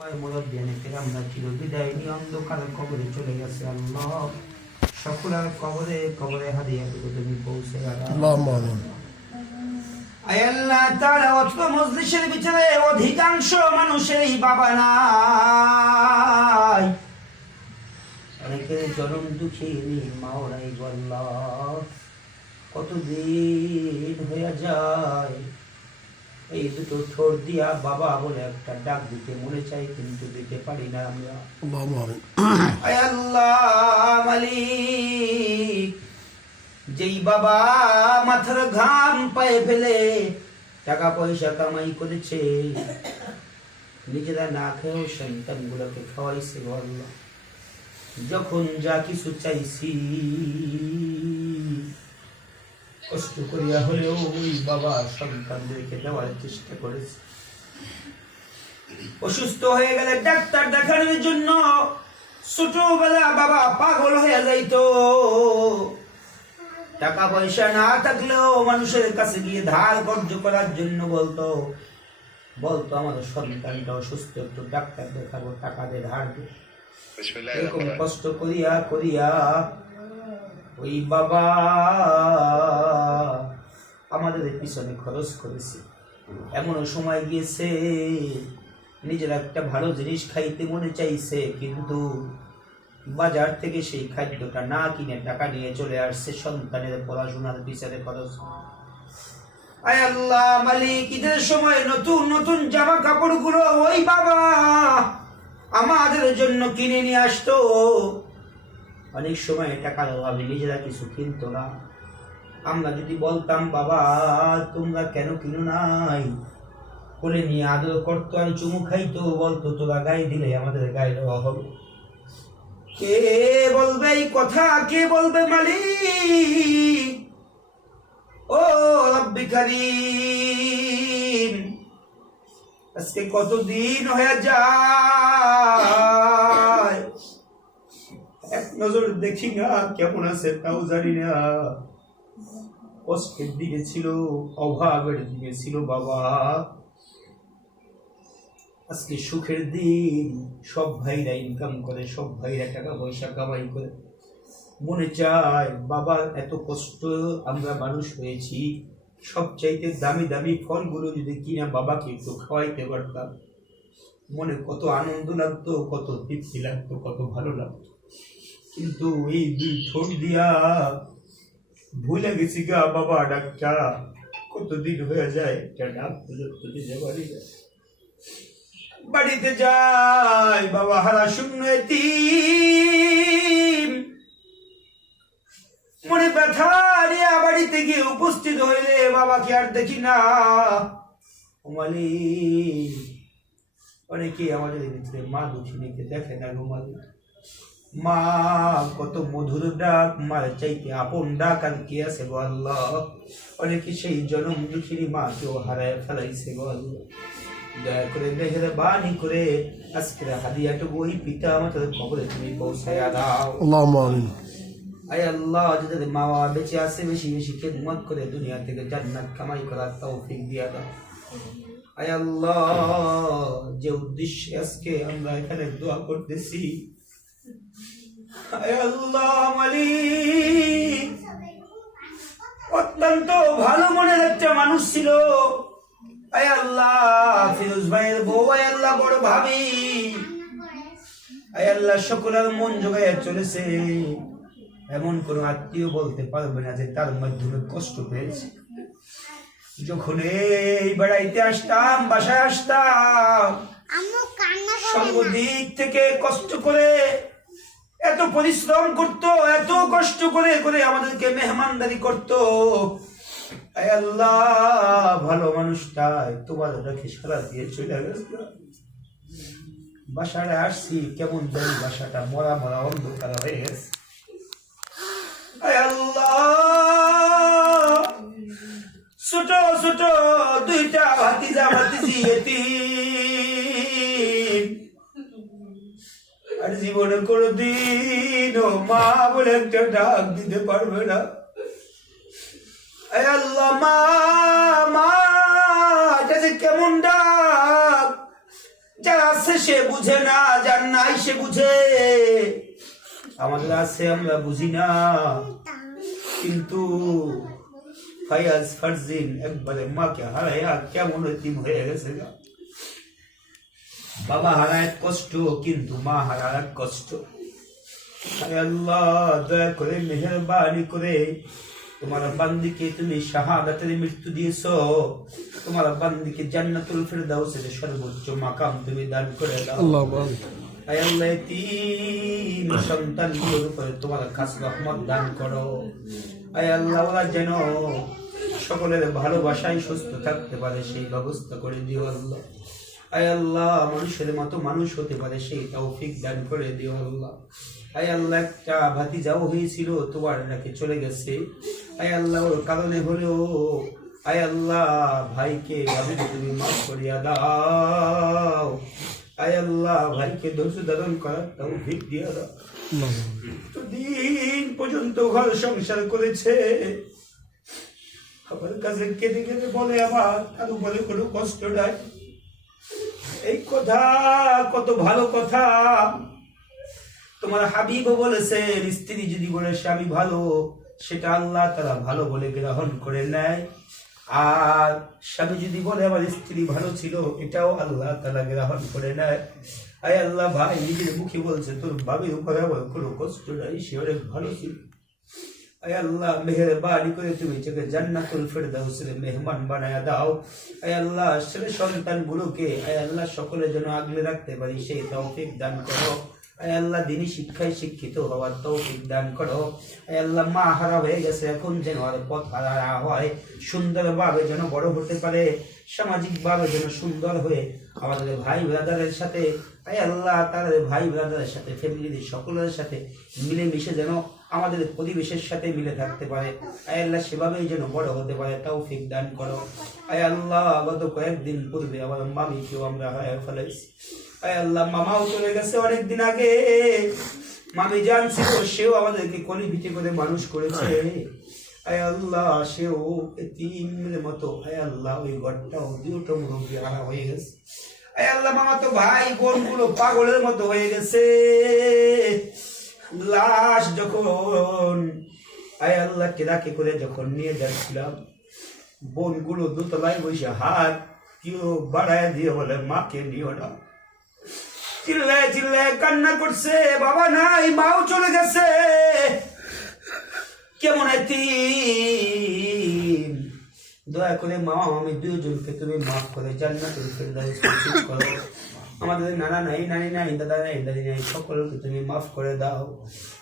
আমরা চিরবিদায় নিয়ে অন্ধকার কবরে চলে গেছে। আল্লাহ সকলের কবরে কবরে হাদিয়া তুমি পৌঁছে আল্লাহ তাআলা অত মজলিসের ভিতরে অধিকাংশ মানুষেরই বাবা নাই, অনেকের জনম দুঃখী মাও নাই। আল্লাহ কতদিন হয়ে যায় এই দুটো ঠোঁট দিয়া বাবা বলে একটা ডাক দিতে মনে চাই, কিন্তু দিতে পারি না আমরা। আল্লাহ মালিক, যেই বাবা মাথার ঘাম পায়ে ফেলে টাকা পয়সা কামাই করেছে, নিজেরা না খেয়েও সন্তান গুলোকে খাওয়াইছে। আল্লাহ যখন যা কিছু চাইছি কষ্ট করিয়া হলেও ওই বাবা সন্তানদেরকে দেওয়ার চেষ্টা করেছে। অসুস্থ হয়ে গেলে ডাক্তার দেখানোর জন্য ছোটবেলা বাবা পাগল হয়ে যাইতো, টাকা পয়সা না থাকলেও মানুষের কাছে গিয়ে ধার কর্য করার জন্য বলতো আমাদের সন্তানটা অসুস্থ, একটু ডাক্তার দেখাবো, টাকা দিয়ে ধার দে। এরকম কষ্ট করিয়া করিয়া ওই বাবা আমাদের পিছনে খরচ করেছে। এমনও সময় গিয়েছে নিজের একটা ভালো জিনিস খাইতে মনে চাইছে, কিন্তু বাজার থেকে সেই খাদ্যটা না কিনে টাকা নিয়ে চলে আসছে সন্তানের পড়াশোনার পিছনে খরচ। আয় আল্লাহ মালিক, ঈদের সময় নতুন নতুন জামা কাপড় গুলো ওই বাবা আমাদের জন্য কিনে নিয়ে আসতো। অনেক সময় টাকার অভাবে নিজেরা কিছু কিনতো না। আমরা যদি বলতাম বাবা তোমরা কেন কিনো নাই, কোলে নিয়ে আদর করতো আর চুমু খাইতো, বলতো তোরা গায়ে দিলে আমাদের গায়ে দেওয়া হবে। কে বলবে এই কথা, কে বলবে মালিক? ও রব্বি কারীম, আজকে কতদিন হয়ে যায় এক নজর দেখি না কেমন আছে তাও জানি না। কষ্টের দিকে ছিল, অভাবের দিকে ছিল বাবা, আজকে সুখের দিন। সব ভাইরা ইনকাম করে, সব ভাইরা টাকা পয়সা কামাই করে। মনে চায় বাবার এত কষ্ট আমরা মানুষ হয়েছি, সবচাইতে দামি দামি ফলগুলো যদি কিনা বাবাকে একটু খাওয়াইতে পারতাম, মনে কত আনন্দ লাগতো, কত তৃপ্তি লাগতো, কত ভালো লাগতো। কিন্তু এই দুই ঠোঁট দিয়া ভুলে গেছি গা বাবা ডাক্তার, কতদিন হয়ে যায় একটা ডাক দিতে পারি না। বাড়িতে যাই বাবা হারা শূন্য এতিম, মনে ব্যথা নিয়ে বাড়িতে গিয়ে উপস্থিত হইলে বাবাকে আর দেখি না। মালিক, অনেকে আমাদের ভিতরে মা দুঃখিনীকে দেখে না গো মালিক। মা কত মধুর ডাক, মার চাইতে আপন ডাক আর কি আছে গো আল্লাহ। অনেকে সেই জনম দুঃখিনী মাকেও হারায় ফেলাইছে গো আল্লাহ। দয়া করে মেহেরবানি করে আজকের হাদিয়াটুকু ওই পিতা আমাদের কবরে তুমি পৌঁছায়া দাও। আল্লাহুম্মা আমিন। আয় আল্লাহ, যাদের মা বাবা বেঁচে আছে বেশি বেশি খেদমত করে দুনিয়া থেকে জান্নাত কামাই করার তৌফিক দিয়া দাও। আয় আল্লাহ, যে উদ্দেশ্যে আজকে আমরা এখানে দোয়া করতেছি, আয় আল্লাহ মালিক, অত্যন্ত ভালো মনের একটা মানুষ ছিল। আয় আল্লাহ ফিরোজ ভাইয়ের বউ, আয় আল্লাহ বড় ভাবি, আয় আল্লাহ সকলের মন জোগাইয়া চলেছে। এমন কোন আত্মীয় বলতে পারবে না যে তার মাধ্যমে কষ্ট পেয়েছে। যখন এই বেড়াইতে আসতাম, বাসায় আসতাম, সর্বদিক থেকে কষ্ট করে এত পরিশ্রম করত, এত কষ্ট করে করে আমাদেরকে মেহমানদারি করত। আয় আল্লাহ, ভালো মানুষটাই তোমার রেখে সারা দিয়ে চলে গেছে। বাসাটা আসছি, কেমন জানি বাসাটা মরা মরা অন্ধকার হয়ে গেছে। আয় আল্লাহ, ছোট ছোট দুইটা ভাতিজা ভাতিজি এতিম, আর জীবনে কোনদিন মা বলে একটা ডাক দিতে পারবে না। আয় আল্লাহ, মা মা, এটা যে কেমন ডাক, যার আছে সে বুঝে না, যার নাই সে বুঝে। আমাদের আছে আমরা বুঝি না, কিন্তু ফায়াজ ফারজিন একবারে মাকে হারাইয়া কেমন এতিম হয়ে গেছে। বাবা হারায় কষ্ট, কিন্তু মা হারায় কষ্ট। আল্লাহ দয়া করে মেহেরবানি করে তোমার বান্দিকে তুমি শাহাদাতের মৃত্যু দিয়েছো, তোমার বান্দিকে জান্নাতুল ফিরদাউসের সর্বোচ্চ মাকাম তুমি দান করে দাও। আয় আল্লাহ এতিম সন্তানগুলোর উপরে তোমার খাস রহমত দান করো। আয় আল্লাহ ওরা যেন সকলের ভালোবাসায় সুস্থ থাকতে পারে সেই ব্যবস্থা করে দিও আল্লাহ। আয় আল্লাহ মানুষের মতো মানুষ হতে পারে সেই তৌফিক দান করে দিও আল্লাহ। আয় আল্লাহ একটা ভাতিজাও হয়েছিল, তোমার নাকি চলে গেছে। আয় আল্লাহ ওর কারণে হলেও আয় আল্লাহ ভাইকে ভাবিকে তুমি মাফ করিয়া দাও। আয় আল্লাহ ভাইকে ধৈর্য ধারণ করার তৌফিক দিয়া দাও। দিন পর্যন্ত ঘর সংসার করেছে, আমার কাছে কেঁদে কেঁদে বলে আমার তার উপরে কোনো কষ্ট নাই। এই কথা কত ভালো কথা। তোমার হাবিব বলেছেন স্ত্রী যদি বলে স্বামী ভালো, সেটা আল্লাহ তাআলা ভালো বলে গ্রহণ করে নেয়। আর স্বামী যদি বলে আমার স্ত্রী ভালো ছিল, এটাও আল্লাহ তাআলা গ্রহণ করে নেয়। আয় আল্লাহ ভাই নিজের মুখে বলছে তোর ভাবির উপরে আমার কোনো কষ্ট নাই, সে অনেক ভালো ছিল। আয় আল্লাহ মেহেরবানি করে তুমি তাকে জান্নাতুল ফিরদাউসের মেহমান বানায়া দাও। আয় আল্লাহ ছেলে সন্তানগুলোকে আয় আল্লাহ সকলে যেন আগলে রাখতে পারি সেই তৌফিক দান করো। আয় আল্লাহ দিনী শিক্ষায় শিক্ষিত হওয়ার তৌফিক দান করো। আয় আল্লাহ মা হারা হয়ে গেছে, এখন যেন আর পথ হারা হয়, সুন্দরভাবে যেন বড় হতে পারে, সামাজিকভাবে যেন সুন্দর হয়ে আমাদের ভাই ব্রাদারের সাথে আয় আল্লাহ তাদের ভাই ব্রাদারের সাথে ফ্যামিলির সকলের সাথে মিলেমিশে যেন আমাদের পরিবেশের সাথে মিলে থাকতে পারে। আয় আল্লাহ সেভাবেই যেন বড় হতে পারে, তৌফিক দান করো। আয় আল্লাহ গত কয়েকদিন পূর্বে আমার মামিকেও আমরা হারিয়ে ফেলেছি। আয় আল্লাহ মামাও চলে গেছে অনেকদিন আগে। মামি জানছিল সেও আমাদেরকে কলি ভিটে করে মানুষ করেছে। আয় আল্লাহ সেও এতিমের মতো আয় আল্লাহ ওই ঘরটাও দুটো মুরব্বী হারা হয়ে গেছে। আয় আল্লাহ মামা তো ভাই বোন গুলো পাগলের মতো হয়ে গেছে। লাশ যখন আয় আল্লাহ কেদাকে করে যখন নিয়ে যাচ্ছিলাম, বোনগুলো দোতলায় বসে হাত কেউ বাড়ায় দিয়ে বলে মাকে নিও না, চিল্লায় চিল্লায় কান্না করছে, বাবা নাই মাও চলে গেছে, কেমন এতিম। দয়া করে মা আমি দুজনকে তুমি মাফ করে জান্নাতুল ফিরদাউস নসিব করো। আমাদের নানা নাই, নানি নাই, দাদা নাই, দাদি নাই, সকলকে তুমি মাফ করে দাও।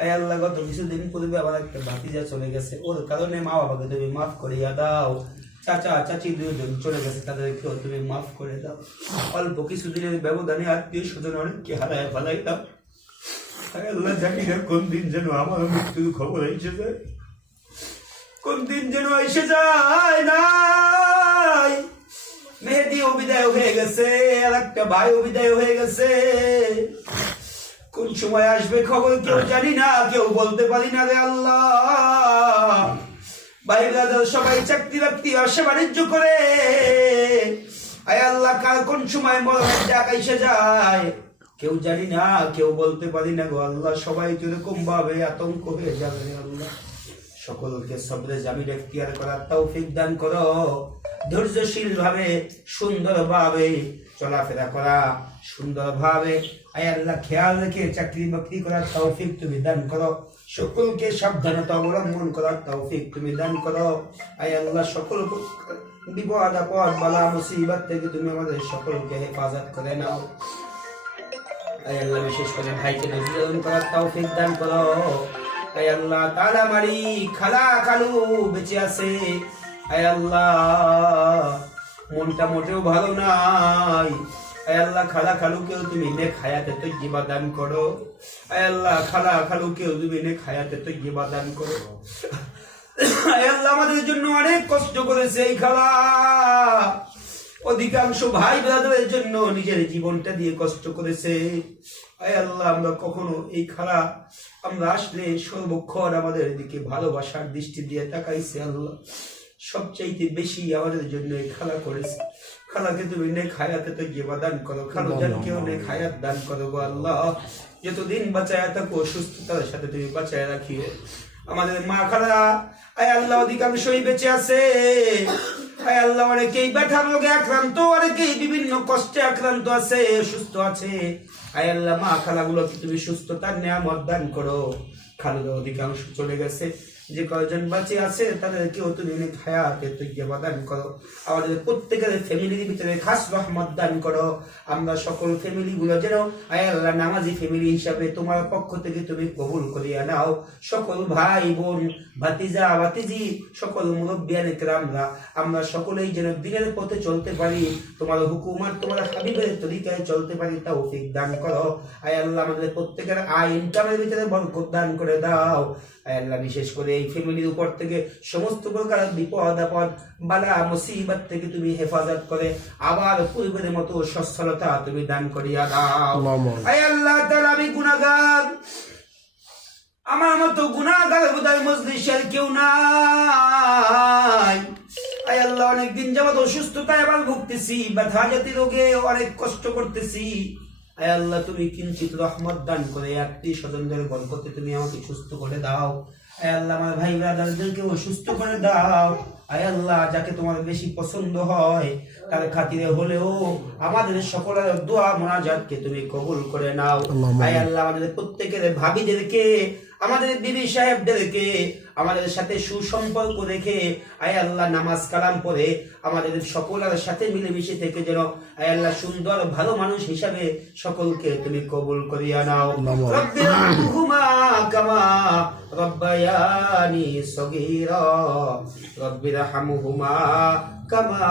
আয় আল্লাহ গত কিছুদিন পূর্বে আমার একটা ভাতিজা চলে গেছে, ওর কারণে মা বাবাকে তুমি মাফ করিয়া দাও। চাচা চাচি দুজন চলে গেছে, তাদেরকেও তুমি মাফ করে দাও। অল্প কিছুদিনের ব্যবধানে আত্মীয় স্বজন অনেককে হারায় ফেলাই দাও। আয় আল্লাহ জানি না কোন দিন যেন আমার মৃত্যুর খবর এসে যায়, কোন দিন যেন এসে যায়। নাই মেহেদিও বিদায় হয়ে গেছে, আর একটা ভাইও বিদায় হয়ে গেছে। কোন সময় আসবে খবর কেউ জানি না, কেউ বলতে পারি না রে আল্লাহ। ভাই ব্রাদার সবাই চাকরি বাকরি ব্যবসা বাণিজ্য করে। আয় আল্লাহ কার কোন সময় মরণের ডাক এসে যায় কেউ জানি না, কেউ বলতে পারি না গো আল্লাহ। সবাই তো এরকম ভাবে আতঙ্ক হয়ে যাবে রে আল্লাহ। সকলকে সবরে জামিল এখতিয়ার করার তৌফিক দান করো। ধৈর্যশীল ভাবে সুন্দর ভাবে চলাফেরা করা, সুন্দর ভাবে আয় আল্লাহ খেয়াল রেখে চাকরি বাকরি করার তৌফিক তুমি দান করো। সকলকে সাবধানতা অবলম্বন করার তৌফিক তুমি দান করো। আয় আল্লাহ সকল বিপদ আপদ বালা মুসিবত থেকে তুমি আমাদের সকলকে হেফাজত করে নাও। আয় আল্লাহ বিশেষ করে ভাইকে নজরুল করার তৌফিক দান করো। আয় আল্লাহ তাআলা মারি খালা খালু বেঁচে আছে। আয় আল্লাহ মনটা মোটেও ভালো নাই। আয় আল্লাহ খালা খালুকেও তুমি নেক হায়াতে তৈয়্যিবা দান করো। আয় আল্লাহ খালা খালুকেও তুমি নেক হায়াতে তৈয়্যিবা দান করো। আয় আল্লাহ আমাদের জন্য অনেক কষ্ট করেছে এই খালা, অধিকাংশ ভাই ব্রাদারের জন্য নিজের জীবনটা দিয়ে কষ্ট করেছে। আয় আল্লাহ আমরা কখনো এই খালা আমরা আসলে সর্বক্ষণ আমাদের দিকে ভালোবাসার দৃষ্টি দিয়ে তাকাইছে। আল্লাহ সবচাইতে বেশি আমাদের জন্য এই খালা করেছে। খালাকে তুমি নেক হায়াতে তো জীবা দান করো, খালু জানকেও নেক হায়াত দান করো গো আল্লাহ। যতদিন বাঁচায় থাকো সুস্থতার সাথে তুমি বাঁচায় রাখিও। আমাদের মা খালা আয় আল্লাহ অধিকাংশই বেঁচে আছে, আয় আল্লাহ অনেকেই ব্যথার রোগে আক্রান্ত, অনেকেই বিভিন্ন কষ্টে আক্রান্ত আছে, সুস্থ আছে। আয় আল্লাহ মা খালাগুলোকে তুমি সুস্থতার নিয়ামত দান করো। খালুদের অধিকাংশ চলে গেছে, যে কয়জন বাঁচে আছে তাদেরকেও তুমি অনেক হায়াতে তৈবা দান করো। আমাদের প্রত্যেকের ফ্যামিলির ভিতরে খাস রহমত দান করো। আমরা সকল ফ্যামিলি গুলো যেন আয় আল্লাহ নামাজি ফ্যামিলি হিসাবে তোমার পক্ষ থেকে তুমি কবুল করিয়া নাও। সকল ভাই বোন ভাতিজা ভাতিজি সকল মুরব্বিয়ান কেরামরা আমরা সকলেই যেন দিনের পথে চলতে পারি, তোমার হুকুমাত তোমার হাবিবের তরিকায় চলতে পারি, তৌফিক দান করো। আয় আল্লাহ আমাদের প্রত্যেকের আয় ইনকামের ভিতরে বরকত দান করে দাও। আয় আল্লাহ বিশেষ করে এই ফ্যামিলির উপর থেকে সমস্ত প্রকার বিপদ আপদ বালা মুসিবত থেকে তুমি হেফাজত করে আবার পূর্বের মতো সচ্ছলতা তুমি দান করিয়া দাও। আয় আল্লাহ তাআলা আমি গুনাহগার, আমার মতো গুনাহগার বোধহয় মজলিসের কেউ নাই। আয় আল্লাহ অনেকদিন যাবত অসুস্থতায় আবার ভুগতেছি, ব্যথা জাতি রোগে অনেক কষ্ট করতেছি। আয় আল্লাহ তুমি কিঞ্চিত রহমত দান করে আত্মীয় স্বজনদের বরকতে তুমি আমাকে সুস্থ করে দাও। আয় আল্লাহ আমার ভাই ব্রাদারদেরকেও সুস্থ করে দাও। আয় আল্লাহ যাকে তোমার বেশি পছন্দ হয় তার খাতিরে হলেও আমাদের সকলের দোয়া মোনাজাতকে তুমি কবুল করে নাও। আয় আল্লাহ আমাদের প্রত্যেকের ভাবিদেরকে, আমাদের বিবি সাহেবদেরকে আমাদের সাথে সুসম্পর্ক রেখে আয় আল্লাহ নামাজ কালাম পড়ে আমাদের সকলের সাথে মিলেমিশে থেকে যেন আয় আল্লাহ সুন্দর ভালো মানুষ হিসাবে সকলকে তুমি কবুল করিয়া নাও। রব্বিরহামহুমা কামা রব্বায়ানি সগীরা, রব্বিরহামহুমা কামা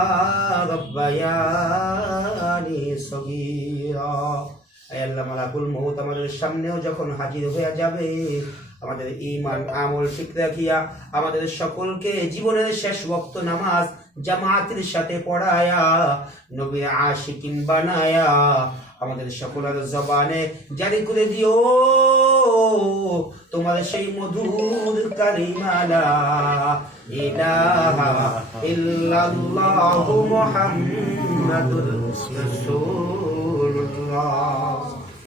রব্বায়ানি সগীরা। আয় আল্লাহ মালাকুল মউত আমাদের সামনেও যখন হাজির হয়ে যাবে, আমাদের ঈমান আমল ঠিক রাখিয়া আমাদের সকলকে জীবনের শেষ ওয়াক্ত নামাজ জামাতের সাথে পড়ায়া নবীর আশিকিন বানায়া আমাদের সকলের জবানে জারি করে দিও তোমার সেই মধুর কালিমা লা ইলাহা ইল্লাল্লাহু মুহাম্মাদুর রাসূলুল্লাহ।